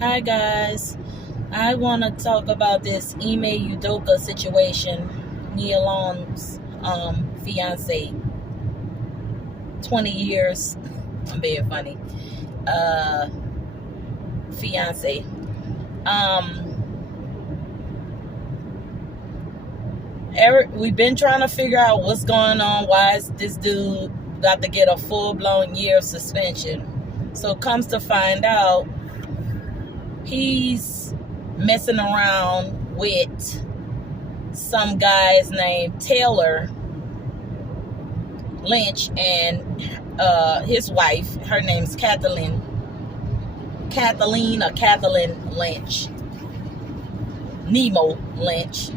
Hi guys, I want to talk about this Ime Udoka situation. Nia Long's fiance, 20 years. I'm being funny. Uh, Fiance. We've been trying to figure out what's going on. Why is this dude got to get a full-blown year of suspension? So comes to find out, he's messing around with some guy's named Taylor Lynch and his wife. Her name's Kathleen Lynch, Nemo Lynch,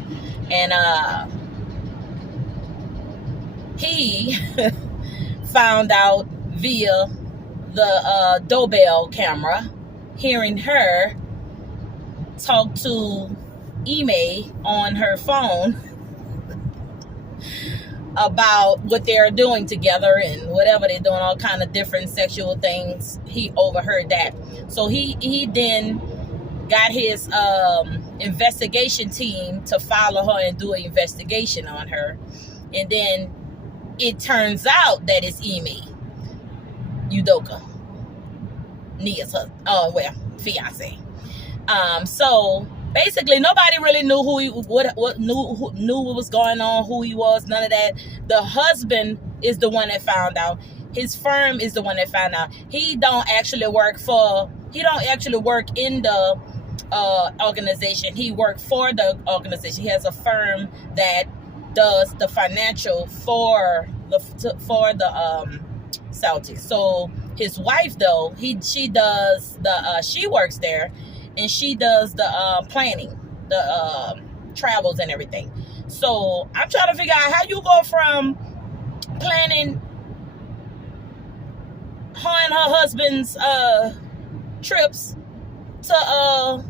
and he found out via the doorbell camera, hearing her talk to Ime on her phone about what they're doing together and whatever they're doing, all kind of different sexual things. He overheard that. So he then got his investigation team to follow her and do an investigation on her. And then it turns out that it's Ime Udoka, Nia's fiance. So basically nobody really knew knew what was going on, who he was, none of that. The husband is the one that found out. His firm is the one that found out. He don't actually work in the organization. He worked for the organization. He has a firm that does the financial for the Celtics. So his wife, though, she works there, and she does the planning, the travels and everything. So I'm trying to figure out how you go from planning her and her husband's trips to her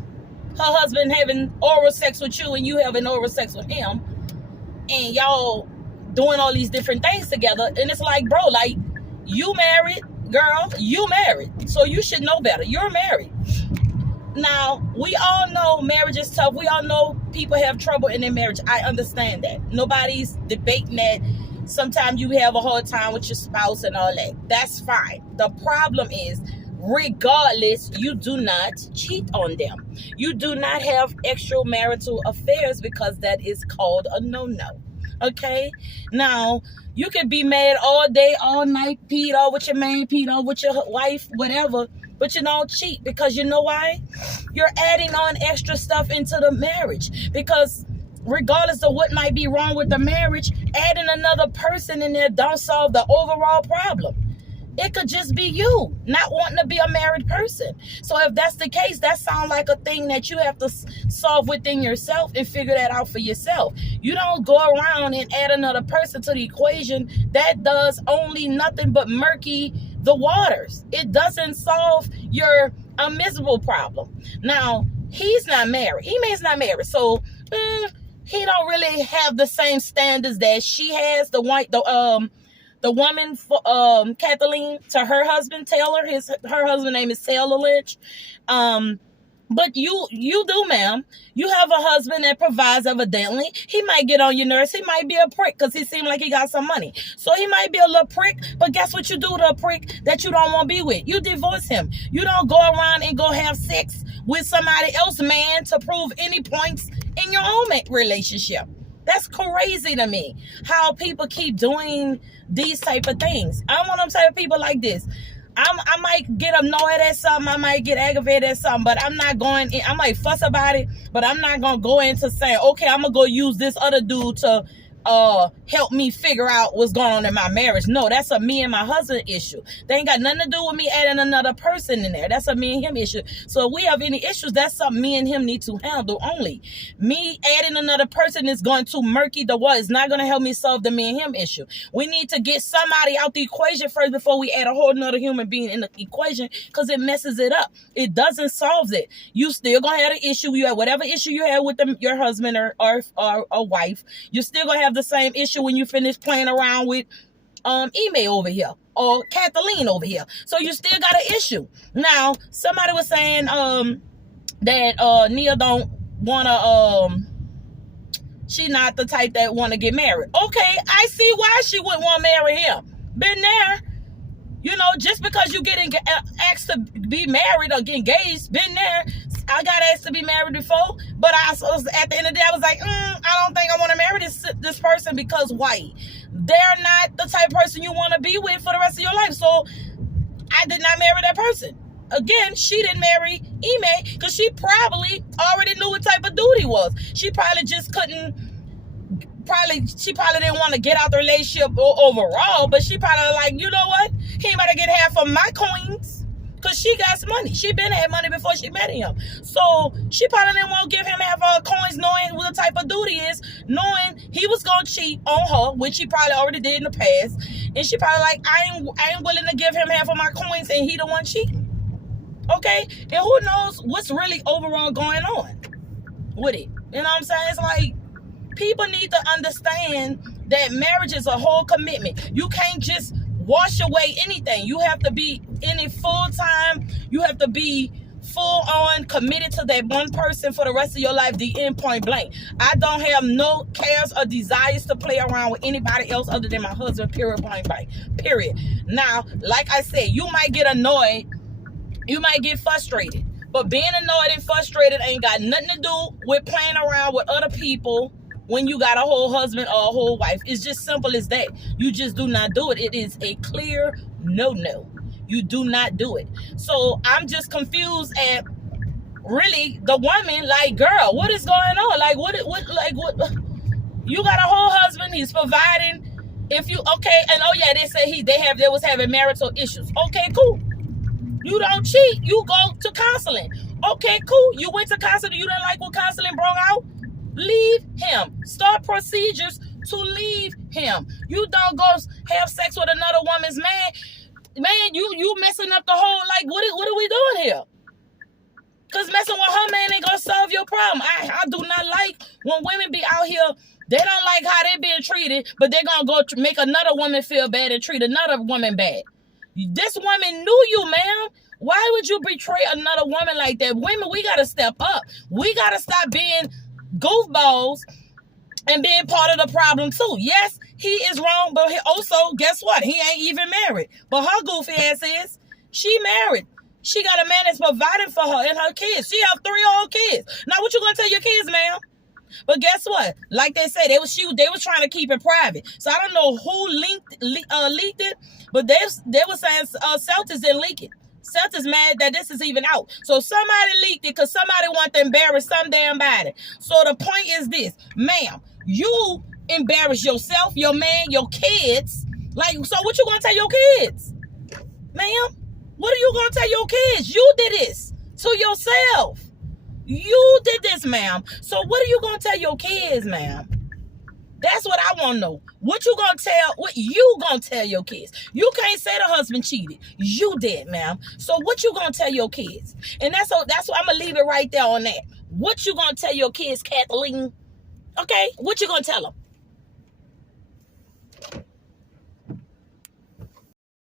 husband having oral sex with you and you having oral sex with him, and y'all doing all these different things together. And it's like, bro, like, you married, girl, you married, so you should know better. You're married. Now, we all know marriage is tough. We all know people have trouble in their marriage. I understand that. Nobody's debating that. Sometimes you have a hard time with your spouse and all that. That's fine. The problem is, regardless, you do not cheat on them. You do not have extramarital affairs, because that is called a no-no. Okay? Now, you can be mad all day, all night, peed off with your man, peed off with your wife, whatever, but you don't cheat, because you know why? You're adding on extra stuff into the marriage, because regardless of what might be wrong with the marriage, adding another person in there don't solve the overall problem. It could just be you not wanting to be a married person. So if that's the case, that sounds like a thing that you have to solve within yourself and figure that out for yourself. You don't go around and add another person to the equation. That does only nothing but murky the waters. It doesn't solve your miserable problem. Now, he's not married. Ime's not married. So he don't really have the same standards that she has. The woman, Kathleen, to her husband Taylor. Her husband's name is Taylor Lynch. But you do, ma'am. You have a husband that provides, evidently. He might get on your nerves. He might be a prick because he seems like he got some money. So he might be a little prick, but guess what you do to a prick that you don't want to be with? You divorce him. You don't go around and go have sex with somebody else, man, to prove any points in your own relationship. That's crazy to me, how people keep doing these type of things. I want to tell people like this. I might get annoyed at something. I might get aggravated at something, but I'm not going in. I might fuss about it, but I'm not going to go into saying, okay, I'm going to go use this other dude to help me figure out what's going on in my marriage. No, that's a me and my husband issue. They ain't got nothing to do with me adding another person in there. That's a me and him issue. So if we have any issues, that's something me and him need to handle only. Me adding another person is going to murky the water. It's not going to help me solve the me and him issue. We need to get somebody out the equation first before we add a whole nother human being in the equation, because it messes it up. It doesn't solve it. You still going to have an issue. You have whatever issue you have with your husband or wife. You're still going to have the same issue when you finish playing around with email over here or Kathleen over here. So you still got an issue. Now, somebody was saying that Nia don't wanna she not the type that wanna get married. Okay, I see why she wouldn't want to marry him. Been there. You know, just because you get asked to be married or get engaged, been there. I got asked to be married before, but at the end of the day, I was like, I don't think I want to marry this person because white. They're not the type of person you want to be with for the rest of your life. So I did not marry that person. Again, she didn't marry Ime because she probably already knew what type of dude he was. She probably just couldn't. She probably didn't want to get out the relationship overall, but she probably like, you know what? He ain't about to get half of my coins because she got some money. She been had money before she met him. So she probably didn't want to give him half of her coins knowing what type of dude he is, knowing he was going to cheat on her, which he probably already did in the past. And she probably like, I ain't willing to give him half of my coins and he the one cheating. Okay? And who knows what's really overall going on with it. You know what I'm saying? It's like, people need to understand that marriage is a whole commitment. You can't just wash away anything. You have to be in it full time. You have to be full on committed to that one person for the rest of your life, the end point blank. I don't have no cares or desires to play around with anybody else other than my husband, period, point blank, period. Now, like I said, you might get annoyed. You might get frustrated. But being annoyed and frustrated ain't got nothing to do with playing around with other people when you got a whole husband or a whole wife. It's just simple as that. You just do not do it. It is a clear no. You do not do it. So I'm just confused at really the woman, like, girl, what is going on? Like, what, you got a whole husband, he's providing. If you, okay, and oh yeah, they said they was having marital issues. Okay, cool. You don't cheat, you go to counseling. Okay, cool. You went to counseling, you didn't like what counseling brought out? Leave him. Start procedures to leave him. You don't go have sex with another woman's man. Man, you messing up the whole, like, what are we doing here? Because messing with her man ain't gonna solve your problem. I do not like when women be out here, they don't like how they being treated, but they're gonna go make another woman feel bad and treat another woman bad. This woman knew you, ma'am. Why would you betray another woman like that? Women, we gotta step up. We gotta stop being goofballs and being part of the problem too. Yes, he is wrong, but also, guess what? He ain't even married. But her goofy ass is. She married. She got a man that's providing for her and her kids. She have 3 old kids. Now, what you gonna tell your kids, ma'am? But guess what? Like they said, they was trying to keep it private. So I don't know who leaked it, but they were saying Celtics didn't leak it. Celtics mad that this is even out. So somebody leaked it because somebody wanted to embarrass some damn body. So the point is this, ma'am, you embarrass yourself, your man, your kids. Like, so what you gonna tell your kids? Ma'am, what are you gonna tell your kids? You did this to yourself. You did this, ma'am. So what are you gonna tell your kids, ma'am? That's what I want to know. What you gonna tell your kids? You can't say the husband cheated. You did, ma'am. So what you gonna tell your kids? And that's what I'm gonna leave it right there on that. What you gonna tell your kids, Kathleen? Okay, what you gonna tell them?